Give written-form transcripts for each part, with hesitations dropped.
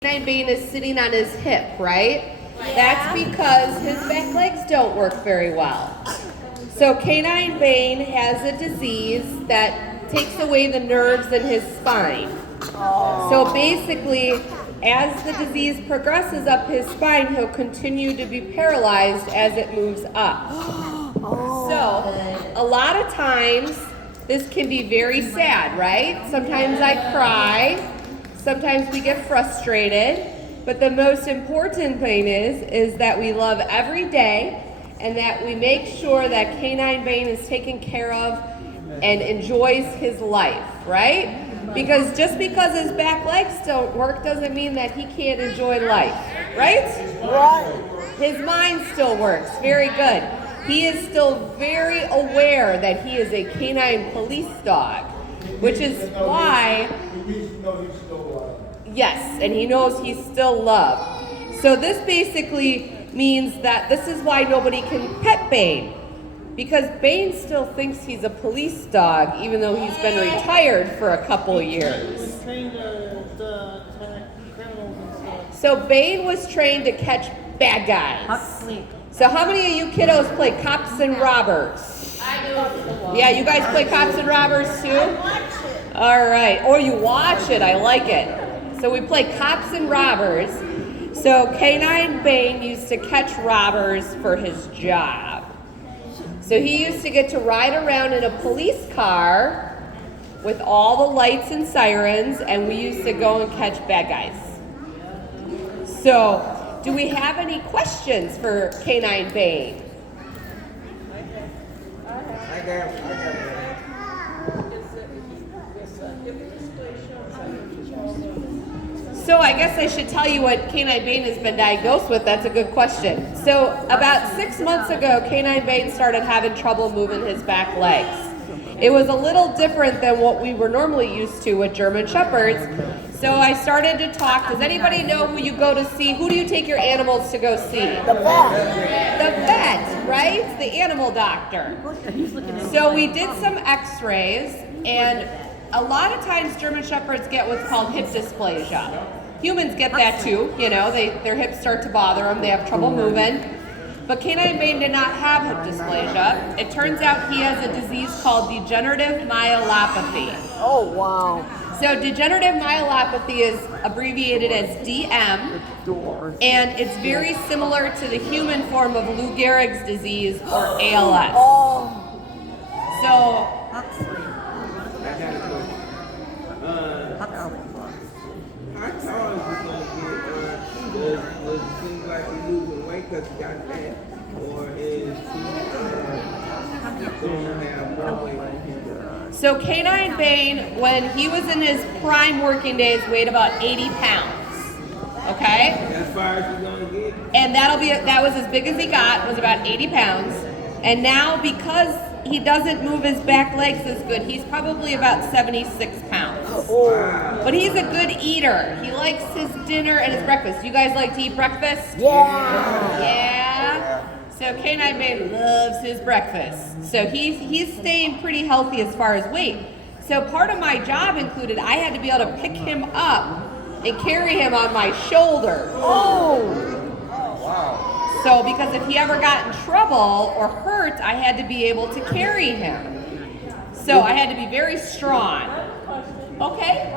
Canine Bane is sitting on his hip, right? Yeah. That's because his back legs don't work very well. So Canine Bane has a disease that takes away the nerves in his spine. So basically, as the disease progresses up his spine, he'll continue to be paralyzed as it moves up. So a lot of times, this can be very sad, right? Sometimes I cry. Sometimes we get frustrated, but the most important thing is that we love every day and that we make sure that Canine Bane is taken care of and enjoys his life, right? Because just because his back legs don't work doesn't mean that he can't enjoy life, right? Right. His mind still works, very good. He is still very aware that he is a canine police dog, which is why... Yes, and he knows he's still loved. So this basically means that this is why nobody can pet Bane, because Bane still thinks he's a police dog, even though he's been retired for a couple years. So Bane was trained to catch bad guys. So how many of you kiddos play cops and robbers? I do. Yeah, you guys play cops and robbers too? All right, or you watch it, I like it. So we play cops and robbers. So Canine Bane used to catch robbers for his job. So he used to get to ride around in a police car with all the lights and sirens, and we used to go and catch bad guys. So, do we have any questions for Canine Bane? I got it. So I guess I should tell you what Canine Bane has been diagnosed with. That's a good question. So about 6 months ago, Canine Bane started having trouble moving his back legs. It was a little different than what we were normally used to with German Shepherds. So I started to talk. Does anybody know who you go to see? Who do you take your animals to go see? The vet. The vet, right? The animal doctor. So we did some x-rays, and a lot of times German Shepherds get what's called hip dysplasia. Humans get that too, you know, their hips start to bother them, they have trouble moving. But Canine Bane did not have hip dysplasia. It turns out he has a disease called Degenerative Myelopathy. Oh, wow. So Degenerative Myelopathy is abbreviated as DM, and it's very similar to the human form of Lou Gehrig's disease or ALS. Oh. So How tall is he going to get? Does it seem like he's losing weight because he got fat? Or is he going to have more weight? So Canine Bane, when he was in his prime working days, weighed about 80 pounds. Okay? As far as he's going to get? And that was as big as he got, was about 80 pounds. And now, because he doesn't move his back legs as good, he's probably about 76 pounds. Wow. But he's a good eater. He likes his dinner and his breakfast. You guys like to eat breakfast? Yeah. Yeah. So Canine Bane loves his breakfast. So he's staying pretty healthy as far as weight. So part of my job included I had to be able to pick him up and carry him on my shoulder. Oh. So because if he ever got in trouble or hurt, I had to be able to carry him. So I had to be very strong. Okay.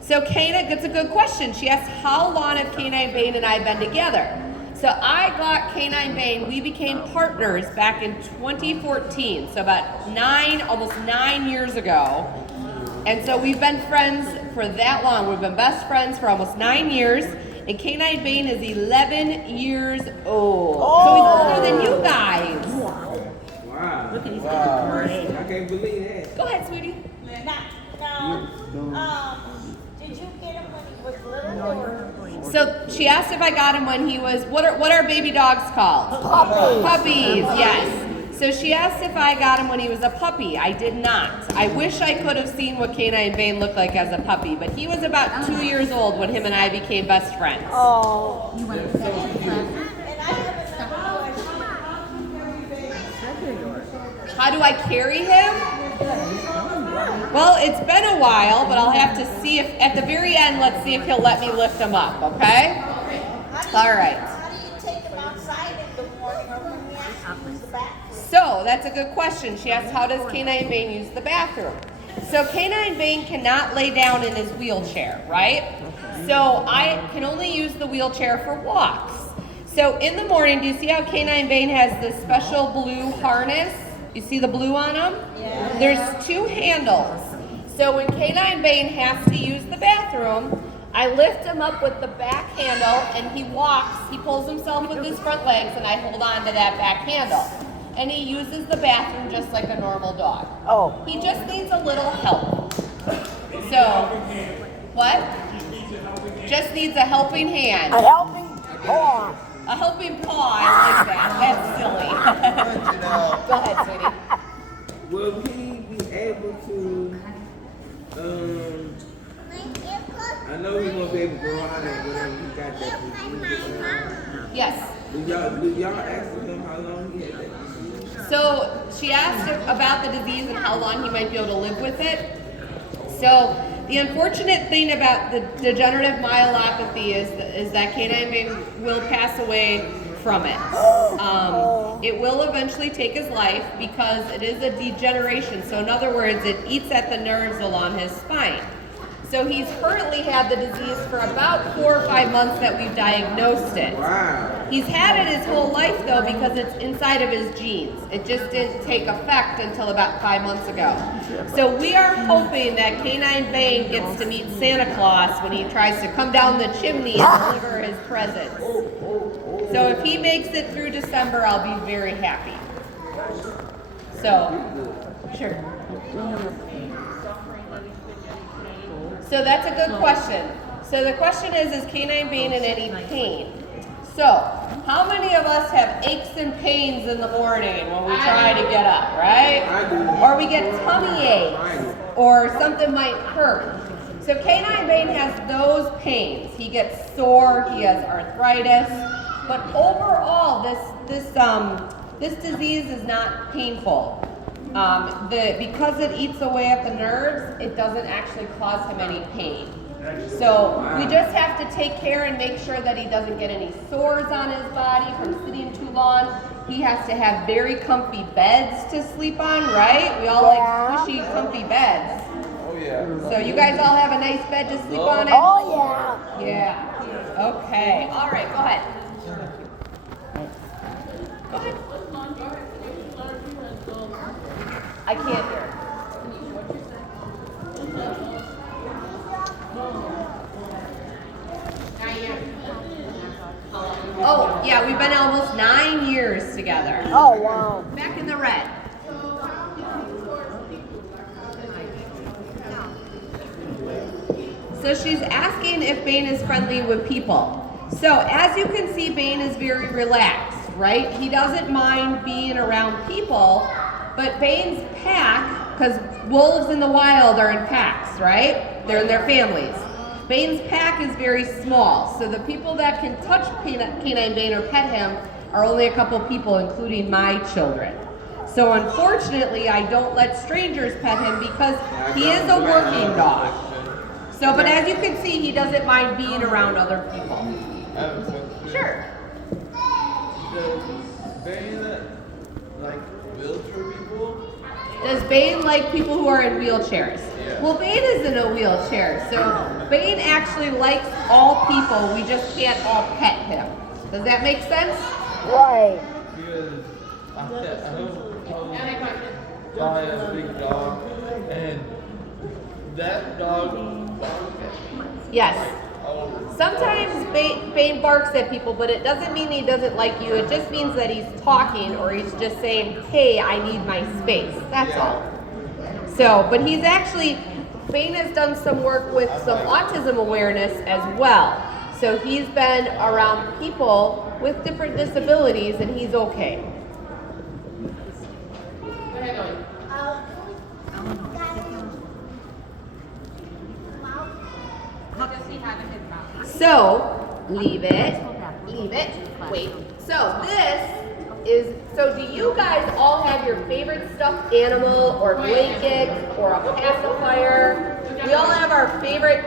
So Kana, that's a good question. She asked, how long have Canine Bane and I been together? So I got Canine Bane, we became partners back in 2014. So about almost 9 years ago. And so we've been friends for that long. We've been best friends for almost 9 years. And Canine Bane is 11 years old. So he's older than you guys. Wow. Look at these I can't believe that. Go ahead, sweetie. Did you get him when he was little or? So she asked if I got him when he was, what are baby dogs called? Puppies. Puppies, yes. So she asked if I got him when he was a puppy. I did not. I wish I could have seen what Canine Bane looked like as a puppy, but he was about 2 years old when him and I became best friends. Oh. You want to set it And I have another question. How do I carry him? Well, it's been a while, but I'll have to see if, at the very end, let's see if he'll let me lift him up, okay? All right. How do you take them outside in the morning or when you ask to use the bathroom? So, that's a good question. She asked, how does Canine Bane use the bathroom? So, Canine Bane cannot lay down in his wheelchair, right? So, I can only use the wheelchair for walks. So, in the morning, do you see how Canine Bane has this special blue harness? You see the blue on him? Yeah. There's two handles. So, when Canine Bane has to use the bathroom, I lift him up with the back handle and he walks, he pulls himself with his front legs and I hold on to that back handle. And he uses the bathroom just like a normal dog. Oh. He just needs a little help. So, what? Just needs a helping hand. A helping paw. A helping paw, I like that. That's silly. Go ahead, sweetie. Will he be able to, I know he's gonna be able to go out and whatever he got that disease. Yes. Did y'all ask him how long he had that disease? So she asked about the disease and how long he might be able to live with it. So the unfortunate thing about the degenerative myelopathy is that Canine Bane will pass away from it. It will eventually take his life because it is a degeneration. So in other words, it eats at the nerves along his spine. So he's currently had the disease for about 4 or 5 months that we've diagnosed it. Wow. He's had it his whole life though because it's inside of his genes. It just didn't take effect until about 5 months ago. So we are hoping that Canine Bane gets to meet Santa Claus when he tries to come down the chimney and deliver his presents. So if he makes it through December, I'll be very happy. So, sure. So that's a good question. So the question is Canine Bane in any pain? So, how many of us have aches and pains in the morning when we try to get up, right? I do. Or we get tummy aches, or something might hurt. So Canine Bane has those pains. He gets sore, he has arthritis, but overall, this disease is not painful. Because it eats away at the nerves, it doesn't actually cause him any pain. So we just have to take care and make sure that he doesn't get any sores on his body from sitting too long. He has to have very comfy beds to sleep on, right? We all like cushy, comfy beds. Oh yeah. So you guys all have a nice bed to sleep on it? Oh yeah. Yeah. Okay. All right, go ahead. Go ahead. I can't hear. Oh, yeah, we've been almost 9 years together. Oh wow. Back in the red. So she's asking if Bane is friendly with people. So as you can see, Bane is very relaxed, right? He doesn't mind being around people, but Bane's pack, because wolves in the wild are in packs, right? They're in their families. Bane's pack is very small, so the people that can touch Canine Bane or pet him are only a couple people, including my children. So unfortunately, I don't let strangers pet him because he is a working dog. So, but as you can see, he doesn't mind being around other people. I have a question. Sure. Does Bane like wheelchair people? Does Bane like people who are in wheelchairs? Yeah. Well, Bane is in a wheelchair, so Bane actually likes all people. We just can't all pet him. Does that make sense? Right. Because I have a big dog, and that dog barks at me. Yes. Sometimes Bane barks at people, but it doesn't mean he doesn't like you. It just means that he's talking or he's just saying, hey, I need my space. That's all. So, but he's actually, Bane has done some work with some autism awareness as well. So he's been around people with different disabilities and he's okay. So, leave it, wait. So this is, so do you guys all have your favorite stuffed animal or blanket or a pacifier? We all have our favorite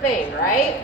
thing, right?